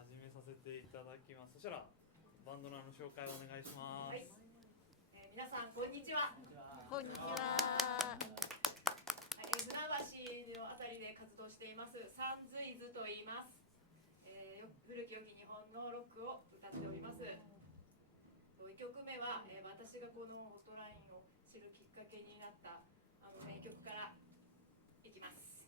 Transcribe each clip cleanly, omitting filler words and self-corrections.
始めさせていただきます。そしたらバンドの紹介をお願いします。はい。皆さんこんにちは。こんにちは。船橋のあたりで活動していますサンズイズと言います。古き良き日本のロックを歌っております。1曲目は、私がこのホットラインを知るきっかけになった名曲からいきます。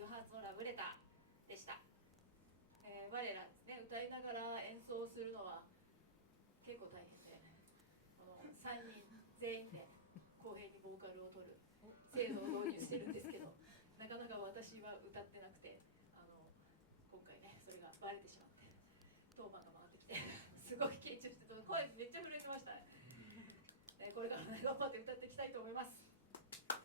ルハーツのラブレターでした。我らですね、歌いながら演奏するのは結構大変で、3人全員で公平にボーカルを取る制度を導入してるんですけど、なかなか私は歌ってなくて、今回ねそれがバレてしまって当番が回ってきてすごい緊張して声めっちゃ震えてましたね。これからね頑張って歌っていきたいと思います。あ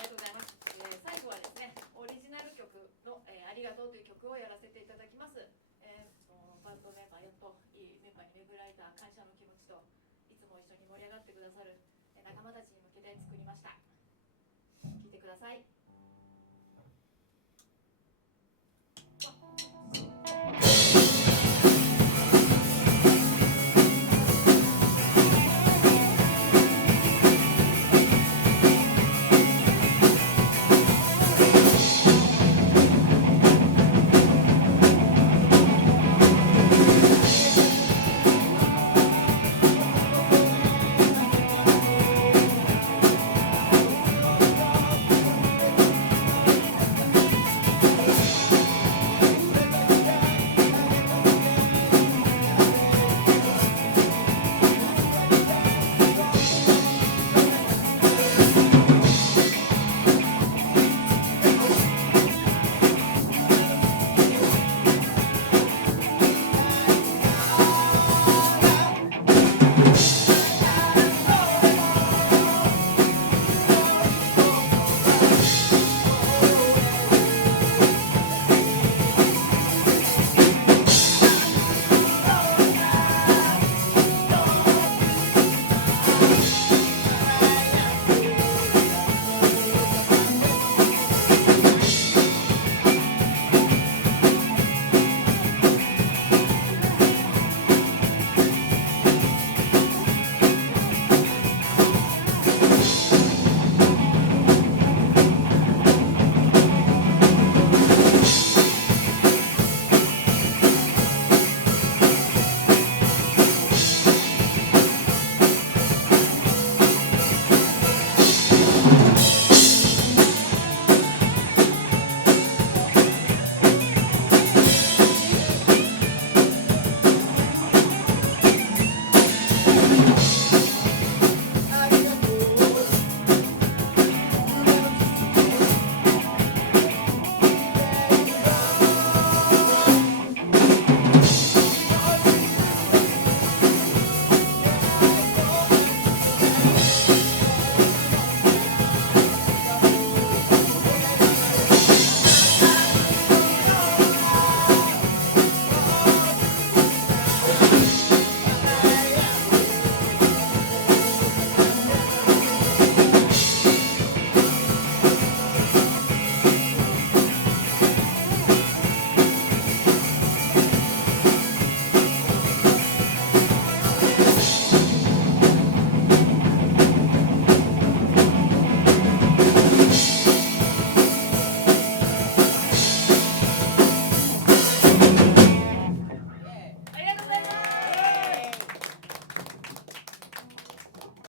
りがとうございます。最後はですね、オリジナル曲の、ありがとうという曲をやらせていただきます。バンドメンバーといいメンバーに巡られた感謝の気持ちと、いつも一緒に盛り上がってくださる仲間たちに向けて作りました。聴いてください。